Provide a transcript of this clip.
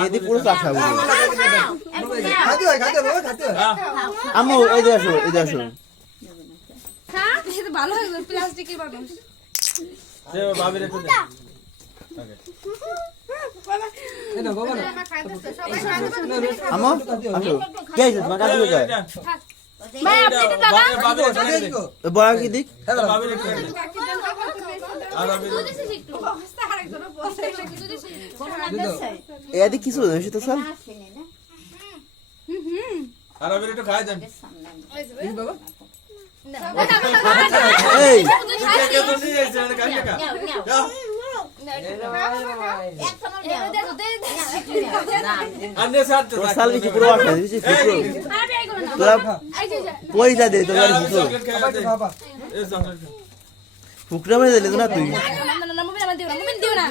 এদি পুরো চাষা আম্মু এই যে আসো এই যে আসো ভালো হয়ে গেল প্লাস্টিকের মানুষ ভাবির একটু দে আম্মু আসো কে আছে তোমার কাছে কোথায় ভাই আপনি তো দাদা বড় কি দিক ভাবির একটু আর ভাবির এদি কিছু হইছে তো স্যার আর ভাবির একটু খাই দেন এই কে তো নিয়ে এসে মানে খাই না अन्य साथ তোর সাল কি পুরো আটা দিছি ফুটো তোরা পয়সা দে তোর বাড়ি ফুটো ফুকরা মে দিলে না তুই না না না মুভি না দিও না মুভি দিও না